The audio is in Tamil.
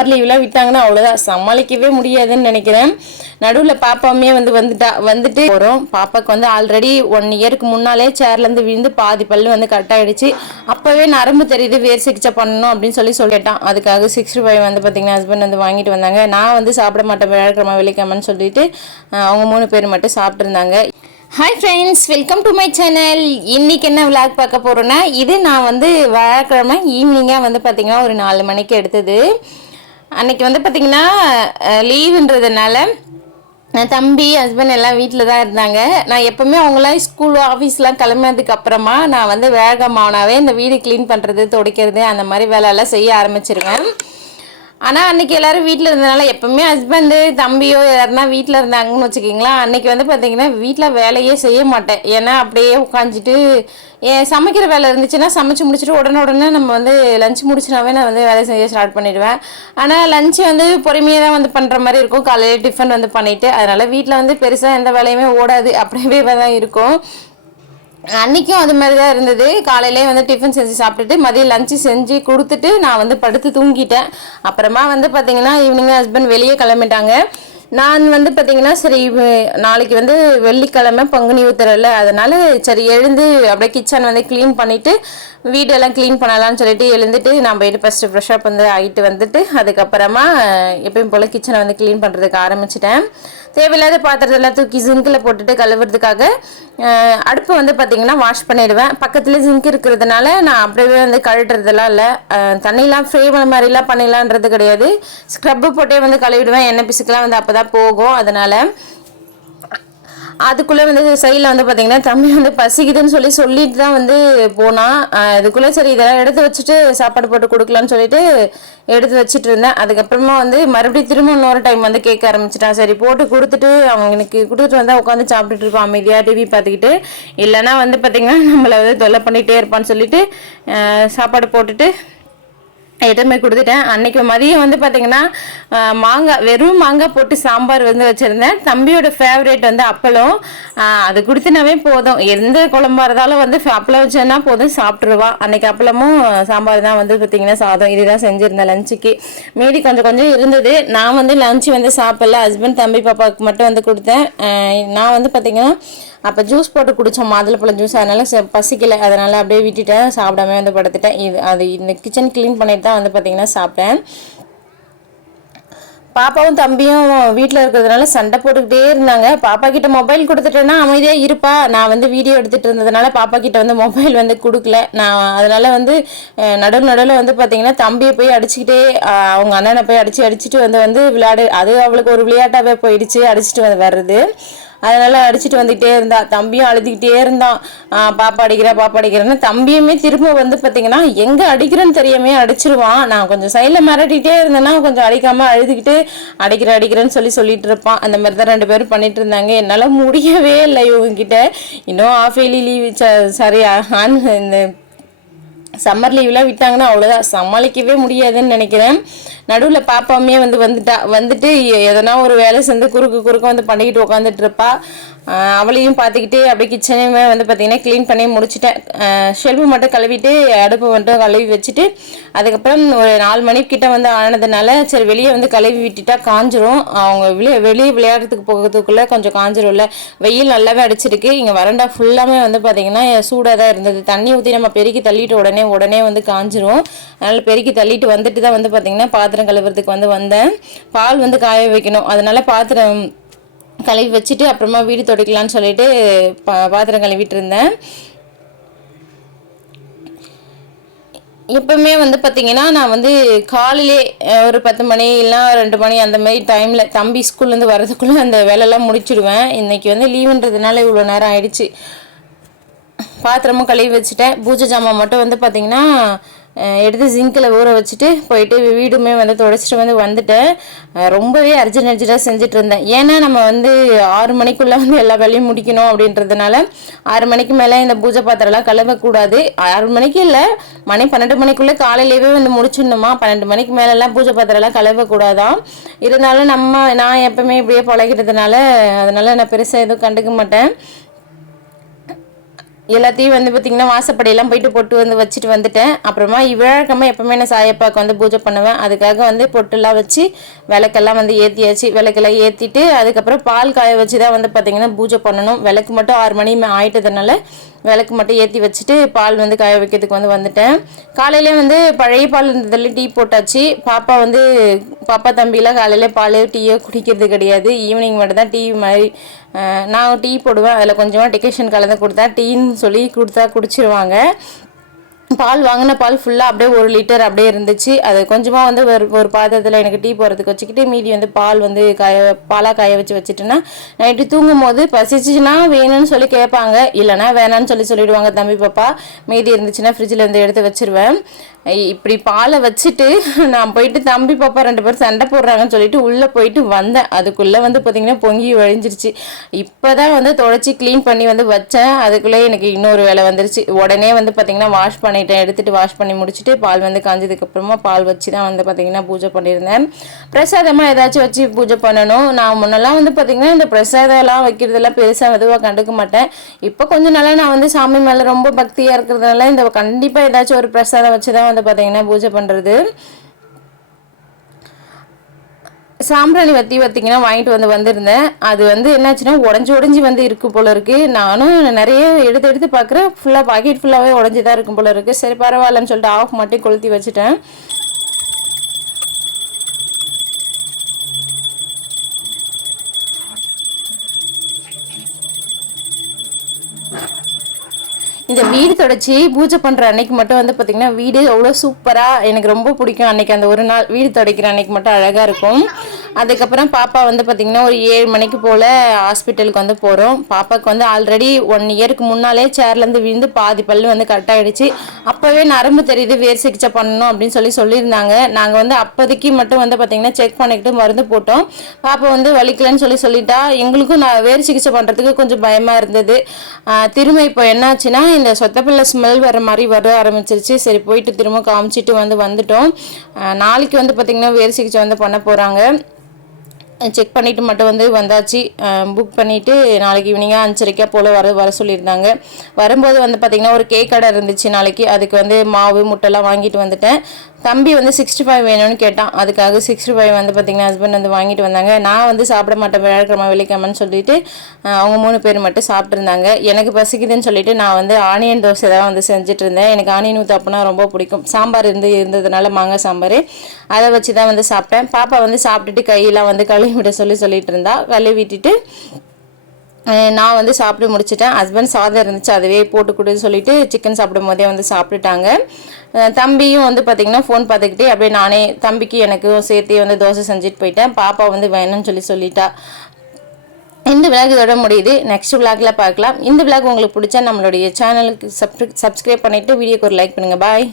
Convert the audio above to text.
சம்மர் லீவ்லாம் விட்டாங்கன்னா அவ்வளோதான் சமாளிக்கவே முடியாதுன்னு நினைக்கிறேன். நடுவில் பாப்பாவுமே வந்து வந்துட்டா வந்துட்டு வரும் பாப்பாவுக்கு வந்து ஆல்ரெடி ஒன் இயருக்கு முன்னாலே சேர்லேருந்து விழுந்து பாதி பல்லு வந்து கட் ஆகிடுச்சு அப்போவே நரம்பு தெரியுது வேர் சிகிச்சை பண்ணணும் அப்படின்னு சொல்லி சொல்லிட்டான். அதுக்காக சிக்ஸ்டி ஃபைவ் வந்து பார்த்தீங்கன்னா ஹஸ்பண்ட் வந்து வாங்கிட்டு வந்தாங்க. நான் வந்து சாப்பிட மாட்டேன் வியாழக்கிழமை வெள்ளிக்கிழமைன்னு சொல்லிட்டு அவங்க மூணு பேர் மட்டும் சாப்பிட்ருந்தாங்க hi friends welcome to my channel இன்றைக்கி என்ன விளாக் பார்க்க போகிறோன்னா இது நான் வந்து வியாழக்கிழமை ஈவினிங்காக வந்து பார்த்தீங்கன்னா ஒரு நாலு மணிக்கு எடுத்தது. அன்னைக்கு வந்து பார்த்தீங்கன்னா லீவுன்றதுனால நான் தம்பி ஹஸ்பண்ட் எல்லாம் வீட்டில் தான் இருந்தாங்க. நான் எப்போவுமே அவங்களாம் ஸ்கூல் ஆஃபீஸ்லாம் கிளம்பினதுக்கு அப்புறமா நான் வந்து வேகமானாவே இந்த வீடு க்ளீன் பண்ணுறது துடைக்கிறது அந்த மாதிரி வேலையெல்லாம் செய்ய ஆரம்பிச்சிருவேன். ஆனால் அன்னைக்கு எல்லாரும் வீட்டில் இருந்தனால எப்பவுமே ஹஸ்பண்டு தம்பியோ யாருன்னா வீட்டில் இருந்தாங்கன்னு வச்சுக்கிங்களா அன்னைக்கு வந்து பார்த்தீங்கன்னா வீட்டில் வேலையே செய்ய மாட்டேன். ஏன்னா அப்படியே உட்காந்துட்டு ஏன் சமைக்கிற வேலை இருந்துச்சுன்னா சமைச்சு முடிச்சுட்டு உடனே உடனே நம்ம வந்து லஞ்ச் முடிச்சினாவே நான் வந்து வேலை செய்ய ஸ்டார்ட் பண்ணிடுவேன். ஆனால் லஞ்சு வந்து பொறுமையாக தான் வந்து பண்ணுற மாதிரி இருக்கும். காலையில் டிஃபன் வந்து பண்ணிவிட்டு அதனால் வீட்டில் வந்து பெருசாக எந்த வேலையுமே ஓடாது. அப்படியே தான் இருக்கும். அன்னைக்கும் அது மாதிரி தான் இருந்தது. காலையிலே வந்து டிஃபன் செஞ்சு சாப்பிட்டுட்டு மதியம் லஞ்சு செஞ்சு கொடுத்துட்டு நான் வந்து படுத்து தூங்கிட்டேன். அப்புறமா வந்து பார்த்தீங்கன்னா ஈவினிங் ஹஸ்பண்ட் வெளியே கிளம்பிட்டாங்க. நான் வந்து பார்த்தீங்கன்னா சரி நாளைக்கு வந்து வெள்ளிக்கிழமை பங்குனி உத்தரவில் அதனால சரி எழுந்து அப்படியே கிச்சன் வந்து க்ளீன் பண்ணிவிட்டு வீடெல்லாம் க்ளீன் பண்ணலாம்னு சொல்லிட்டு எழுந்துட்டு நான் போயிட்டு ஃபஸ்ட்டு ஃப்ரெஷ்ஷப் வந்து ஆகிட்டு வந்துட்டு அதுக்கப்புறமா எப்பயும் போல் கிச்சனை வந்து க்ளீன் பண்ணுறதுக்கு ஆரம்பிச்சிட்டேன். தேவையில்லாத பாத்திரத்தெல்லாம் தூக்கி ஜிங்கில் போட்டுட்டு கழுவுறதுக்காக அடுப்பு வந்து பார்த்திங்கன்னா வாஷ் பண்ணிடுவேன். பக்கத்தில் ஜிங்க் இருக்கிறதுனால நான் அப்படியே வந்து கழுட்டுறதெல்லாம் இல்லை. தண்ணிலாம் ஃப்ரே மாதிரிலாம் பண்ணிடலான்றது கிடையாது. ஸ்க்ரப்பு போட்டே வந்து கழுவிடுவேன். எண்ணெய் பிசுக்கெலாம் வந்து அப்போ நல்லா போகும். அதனால் அதுக்குள்ளே வந்து சைடில் வந்து பார்த்தீங்கன்னா தம்பி வந்து பசிக்குதுன்னு சொல்லி சொல்லிட்டு தான் வந்து போனான் ஆஹ் இதுக்குள்ளே சரி இதெல்லாம் எடுத்து வச்சுட்டு சாப்பாடு போட்டு கொடுக்கலான்னு சொல்லிட்டு எடுத்து வச்சுட்டு இருந்தேன். அதுக்கப்புறமா வந்து மறுபடியும் திரும்ப இன்னொரு டைம் வந்து கேட்க ஆரம்பிச்சிட்டான். சரி போட்டு கொடுத்துட்டு அவனுக்கு கொடுத்துட்டு வந்தால் உட்காந்து சாப்பிட்டுட்டு இருப்பான். அமைதியாக டிவி பார்த்துக்கிட்டு. இல்லைன்னா வந்து பார்த்தீங்கன்னா நம்மளை வந்து தொல்லை பண்ணிகிட்டே இருப்பான்னு சொல்லிட்டு சாப்பாடு போட்டுட்டு எடுத்துமே கொடுத்துட்டேன். அன்னைக்கு மதியம் வந்து பார்த்தீங்கன்னா மாங்காய் வெறும் மாங்காய் போட்டு சாம்பார் வந்து வச்சுருந்தேன். தம்பியோட ஃபேவரேட் வந்து அப்பளம். அது கொடுத்தினாவே போதும். எந்த குழம்பா இருந்தாலும் வந்து அப்பளம் வச்சேன்னா போதும் சாப்பிட்ருவா அன்னைக்கு அப்பளமும் சாம்பார் தான் வந்து பார்த்தீங்கன்னா சாதம். இதுதான் செஞ்சுருந்தேன் லஞ்சுக்கு மீதி கொஞ்சம் கொஞ்சம் இருந்தது. நான் வந்து லஞ்சு வந்து சாப்பிடல. ஹஸ்பண்ட் தம்பி பாப்பாவுக்கு மட்டும் வந்து கொடுத்தேன். நான் வந்து பார்த்தீங்கன்னா அப்போ ஜூஸ் போட்டு குடித்தோம் மாதுளப்பழம் ஜூஸ் அதனால ச- பசிக்கல. அதனால அப்படியே விட்டுட்டேன் சாப்பிடாம வந்து படுத்துட்டேன். இது அது இந்த கிச்சன் க்ளீன் பண்ணிட்டு தான் வந்து பார்த்தீங்கன்னா சாப்பிட்டேன். பாப்பாவும் தம்பியும் வீட்டில் இருக்கிறதுனால சண்டை போட்டுக்கிட்டே இருந்தாங்க. பாப்பா கிட்ட மொபைல் கொடுத்துட்டேன்னா அமைதியாக இருப்பா. நான் வந்து வீடியோ எடுத்துகிட்டு இருந்ததுனால பாப்பா கிட்ட வந்து மொபைல் வந்து கொடுக்கல. நான் அதனால வந்து நடுவு நடுவில் வந்து பார்த்தீங்கன்னா தம்பியை போய் அடிச்சுக்கிட்டே அவங்க அண்ணனை போய் அடிச்சு அடிச்சுட்டு வந்து வந்து விளையாடு அது அவளுக்கு ஒரு விளையாட்டாகவே போயிடுச்சு. அடிச்சுட்டு வந்து வர்றது. அதனால அடிச்சுட்டு வந்துகிட்டே இருந்தா. தம்பியும் அழுதுகிட்டே இருந்தான். பாப்பா அடிக்கிறா பாப்பா அடிக்கிறேன்னு தம்பியுமே திரும்ப வந்து பார்த்தீங்கன்னா எங்கே அடிக்கிறேன்னு தெரியாமே அடிச்சிருவான். நான் கொஞ்சம் சைடில் மிரட்டிகிட்டே இருந்தேன்னா கொஞ்சம் அடிக்காமல் அழுதுகிட்டு அடிக்கிற அடிக்கிறேன்னு சொல்லி சொல்லிட்டு இருப்பான். அந்த மாதிரி தான் ரெண்டு பேரும் பண்ணிட்டு இருந்தாங்க. என்னால் முடியவே இல்லை இவங்ககிட்ட. இன்னும் half yearly leave sorry on இந்த சம்மர் லீவ்லாம் விட்டாங்கன்னா அவ்வளோதான் சமாளிக்கவே முடியாதுன்னு நினைக்கிறேன். நடுவில் பாப்பாமே வந்து வந்துட்டா வந்துட்டு எதனா ஒரு வேலை செஞ்சு குறுக்கு குறுக்க வந்து பண்ணிக்கிட்டு உட்காந்துட்டு இருப்பா. அவளையும் பார்த்துக்கிட்டு அப்படியே கிச்சனையுமே வந்து பார்த்தீங்கன்னா க்ளீன் பண்ணி முடிச்சிட்டேன். ஷெல்ஃபு மட்டும் கழுவிட்டு அடுப்பு மட்டும் கழுவி வச்சுட்டு அதுக்கப்புறம் ஒரு நாலு மணிக்கிட்ட வந்து ஆனதுனால சரி வெளியே வந்து கழுவி விட்டுட்டா காஞ்சிரும். அவங்க வெளியே வெளியே விளையாடுறதுக்கு போகிறதுக்குள்ளே கொஞ்சம் காஞ்சிரும்ல வெயில் நல்லாவே அடிச்சிருக்கு. இங்கே வரண்டா ஃபுல்லாமே வந்து பார்த்தீங்கன்னா சூடாக தான் இருந்தது. தண்ணி ஊற்றி நம்ம பெருக்கி தள்ளிட்டு உடனே உடனே வந்து காஞ்சிரும். அதனால் பெருக்கி தள்ளிட்டு வந்துட்டு தான் வந்து பார்த்தீங்கன்னா பாத்திரம் கழுவுறதுக்கு வந்து வந்தேன். பால் வந்து காய வைக்கணும். அதனால் பாத்திரம் கழுவி வச்சுட்டு அப்புறமா வீடு துடைக்கலான்னு சொல்லிட்டு பா பாத்திரம் கழுவிட்டு இருந்தேன் எப்பவுமே வந்து பார்த்தீங்கன்னா நான் வந்து காலையிலே ஒரு பத்து மணி இல்லைனா ரெண்டு மணி அந்த மாதிரி டைமில் தம்பி ஸ்கூல்லேருந்து வரதுக்குள்ளே அந்த வேலையெல்லாம் முடிச்சிடுவேன். இன்னைக்கு வந்து லீவுன்றதுனால இவ்வளோ நேரம் ஆயிடுச்சு. பாத்திரமும் கழுவி வச்சுட்டேன். பூஜை ஜாமான் மட்டும் வந்து பார்த்திங்கன்னா எடுத்து ஜிங்கில் ஊற வச்சுட்டு போயிட்டு வீடுமே வந்து துடைச்சிட்டு வந்து வந்துட்டேன். ரொம்பவே அர்ஜென்ட் அர்ஜென்ட்டாக செஞ்சுட்டு இருந்தேன் ஏன்னா நம்ம வந்து ஆறு மணிக்குள்ளே வந்து எல்லா வேலையும் முடிக்கணும் அப்படின்றதுனால ஆறு மணிக்கு மேலே இந்த பூஜை பாத்திரம்லாம் கழுவக்கூடாது. ஆறு மணிக்கு இல்லை மணி பன்னெண்டு மணிக்குள்ளே காலையிலேயே வந்து முடிச்சிடணுமா? பன்னெண்டு மணிக்கு மேலெல்லாம் பூஜை பாத்திரம்லாம் கழுவக்கூடாதாம். இருந்தாலும் நம்ம நான் எப்பவுமே இப்படியே பழகிறதுனால அதனால நான் பெருசாக எதுவும் கண்டுக்க மாட்டேன். எல்லாத்தையும் வந்து பார்த்திங்கன்னா வாசப்படையெல்லாம் போயிட்டு பொட்டு வந்து வச்சுட்டு வந்துட்டேன். அப்புறமா விழாக்கமாக எப்பவுமே நான் சாயப்பாக்கு வந்து பூஜை பண்ணுவேன். அதுக்காக வந்து பொட்டுலாம் வச்சு விளக்கெல்லாம் வந்து ஏற்றியாச்சு விளக்கெல்லாம் ஏற்றிட்டு அதுக்கப்புறம் பால் காய வச்சு தான் வந்து பார்த்திங்கன்னா பூஜை பண்ணணும். விளக்கு மட்டும் ஆறு மணி ஆயிட்டதுனால விளக்கு மட்டும் ஏற்றி வச்சுட்டு பால் வந்து காய வைக்கிறதுக்கு வந்து வந்துட்டேன். காலையிலே வந்து பழைய பால் இருந்ததில் டீ போட்டாச்சு. பாப்பா வந்து பாப்பா தம்பிலாம் காலையில் பால் டீயோ குடிக்கிறது கிடையாது. ஈவினிங் மட்டும் தான் டீ மாதிரி நான் டீ போடுவேன் அதில் கொஞ்சமாக டெக்கரேஷன் கலந்து கொடுத்தா டீன்னு சொல்லி கொடுத்தா குடிச்சிருவாங்க. பால் வாங்கின பால் ஃபுல்லாக அப்படியே ஒரு லிட்டர் அப்படியே இருந்துச்சு. அது கொஞ்சமாக வந்து ஒரு ஒரு பாத்திரத்தில் எனக்கு டீ போகிறதுக்கு வச்சுக்கிட்டு மீதி வந்து பால் வந்து காய பாலாக காய வச்சு வச்சுட்டேன்னா நைட்டு தூங்கும் போது பசிச்சுன்னா வேணும்னு சொல்லி கேட்பாங்க. இல்லைனா வேணான்னு சொல்லி சொல்லிவிடுவாங்க தம்பி பாப்பா. மீதி இருந்துச்சுன்னா ஃப்ரிட்ஜில் இருந்து எடுத்து வச்சிருவேன். இப்படி பாலை வச்சுட்டு நான் போயிட்டு தம்பி பாப்பா ரெண்டு பேரும் சண்டை போடுறாங்கன்னு சொல்லிட்டு உள்ளே போயிட்டு வந்தேன். அதுக்குள்ளே வந்து பார்த்திங்கன்னா பொங்கி வழிஞ்சிருச்சு. இப்போ தான் வந்து தொடச்சி க்ளீன் பண்ணி வந்து வச்சேன். அதுக்குள்ளே எனக்கு இன்னொரு வேலை வந்துருச்சு. உடனே வந்து பார்த்திங்கன்னா வாஷ் பண்ணிட்டேன். எடுத்துகிட்டு வாஷ் பண்ணி முடிச்சுட்டு பால் வந்து காஞ்சதுக்கப்புறமா பால் வச்சு தான் வந்து பார்த்திங்கன்னா பூஜை பண்ணியிருந்தேன். பிரசாதமாக ஏதாச்சும் வச்சு பூஜை பண்ணணும். நான் முன்னெல்லாம் வந்து பார்த்திங்கன்னா இந்த பிரசாதம்லாம் வைக்கிறதெல்லாம் பெருசாக எதுவாக கண்டுக்க மாட்டேன். இப்போ கொஞ்ச நாளாக நான் வந்து சாமி மேலே ரொம்ப பக்தியாக இருக்கிறதுனால இந்த கண்டிப்பாக ஏதாச்சும் ஒரு பிரசாதம் வச்சு தான் வந்து பார்த்திங்கன்னா பூஜை பண்ணுறது சாம்பிராணி வத்தி பார்த்திங்கன்னா வாங்கிட்டு வந்து வந்திருந்தேன். அது வந்து என்னாச்சுன்னா உடஞ்சி உடஞ்சி வந்து இருக்கு போல இருக்கு. நானும் நிறைய எடுத்து எடுத்து பார்க்குறேன் ஃபுல்லாக பாக்கெட் ஃபுல்லாகவே உடஞ்சி தான் இருக்கும் போல இருக்கு. சரி பரவாயில்லன்னு சொல்லிட்டு ஆஃப் மட்டும் கொளுத்தி வச்சுட்டேன். இந்த வீடு தொடச்சி பூஜை பண்ணுற அன்னைக்கு மட்டும் வந்து பார்த்திங்கன்னா வீடு அவ்வளோ சூப்பராக எனக்கு ரொம்ப பிடிக்கும். அன்னைக்கு அந்த ஒரு நாள் வீடு துடைக்கிற அன்னைக்கு மட்டும் அழகாக இருக்கும். அதுக்கப்புறம் பாப்பா வந்து பார்த்திங்கன்னா ஒரு ஏழு மணிக்கு போல் ஹாஸ்பிட்டலுக்கு வந்து போகிறோம் பாப்பாவுக்கு வந்து ஆல்ரெடி ஒன் இயருக்கு முன்னாலே சேர்லேருந்து விழுந்து பாதி பல் வந்து கரெக்டாகிடுச்சு அப்போவே நரம்பு தெரியுது வேர் சிகிச்சை பண்ணணும் அப்படின்னு சொல்லி சொல்லியிருந்தாங்க. நாங்கள் வந்து அப்போதைக்கு மட்டும் வந்து பார்த்திங்கன்னா செக் பண்ணிக்கிட்டு மருந்து போட்டோம். பாப்பா வந்து வலிக்கலன்னு சொல்லி சொல்லிட்டா. எங்களுக்கும் நான் வேர் சிகிச்சை பண்ணுறதுக்கு கொஞ்சம் பயமாக இருந்தது. திரும்ப இப்போ என்னாச்சுன்னா இந்த சொத்தப்பிள்ளை ஸ்மெல் வர மாதிரி வர ஆரம்பிச்சிருச்சு. சரி போயிட்டு திரும்ப காமிச்சிட்டு வந்து வந்துட்டோம். நாளைக்கு வந்து பார்த்திங்கன்னா வேர் சிகிச்சை வந்து பண்ண போகிறாங்க செக் பண்ணிவிட்டு மட்டும் வந்து வந்தாச்சு. புக் பண்ணிவிட்டு நாளைக்கு ஈவினிங்காக அஞ்சரைக்கா போல் வர வர சொல்லியிருந்தாங்க. வரும்போது வந்து பார்த்திங்கன்னா ஒரு கேக் கடை இருந்துச்சு நாளைக்கு. அதுக்கு வந்து மாவு முட்டைலாம் வாங்கிட்டு வந்துட்டேன். தம்பி வந்து சிக்ஸ்டி ஃபைவ் வேணும்னு கேட்டான். அதுக்காக சிக்ஸ்டி ஃபைவ் வந்து பார்த்திங்கன்னா ஹஸ்பண்ட் வந்து வாங்கிட்டு வந்தாங்க. நான் வந்து சாப்பிட மாட்டேன். வியாழக்கிழமை வெள்ளிக்கிழமைன்னு சொல்லிட்டு அவங்க மூணு பேர் மட்டும் சாப்பிட்ருந்தாங்க எனக்கு பசிக்குதுன்னு சொல்லிட்டு நான் வந்து ஆனியன் தோசை தான் வந்து செஞ்சுட்டு இருந்தேன். எனக்கு ஆனியன் ஊத்தாப்புனா ரொம்ப பிடிக்கும். சாம்பார் இருந்து இருந்ததுனால மாங்காய் சாம்பார். அதை வச்சு தான் வந்து சாப்பிட்டேன். பாப்பா வந்து சாப்பிட்டுட்டு கையெல்லாம் வந்து கழுவி விட சொல்லி சொல்லிட்டு இருந்தா. கழுவிட்டுட்டு நான் வந்து சாப்பிட்டு முடிச்சிட்டேன். ஹஸ்பண்ட் சாதம் இருந்துச்சு அதுவே போட்டு கொடுன்னு சொல்லிட்டு சிக்கன் சாப்பிடும் போதே வந்து சாப்பிட்டுட்டாங்க. தம்பியும் வந்து பார்த்திங்கன்னா ஃபோன் பார்த்துக்கிட்டே அப்படியே நானே தம்பிக்கு எனக்கும் சேர்த்தே வந்து தோசை செஞ்சுட்டு போயிட்டேன். பாப்பா வந்து வேணும்னு சொல்லி சொல்லிட்டா. இந்த விளாக் இதோட முடியுது. நெக்ஸ்ட் விளாக்ல பார்க்கலாம். இந்த விளாக் உங்களுக்கு பிடிச்சா நம்மளுடைய சேனலுக்கு சப்ஸ்கிரைப் பண்ணிவிட்டு வீடியோக்கு ஒரு லைக் பண்ணுங்கள் பாய்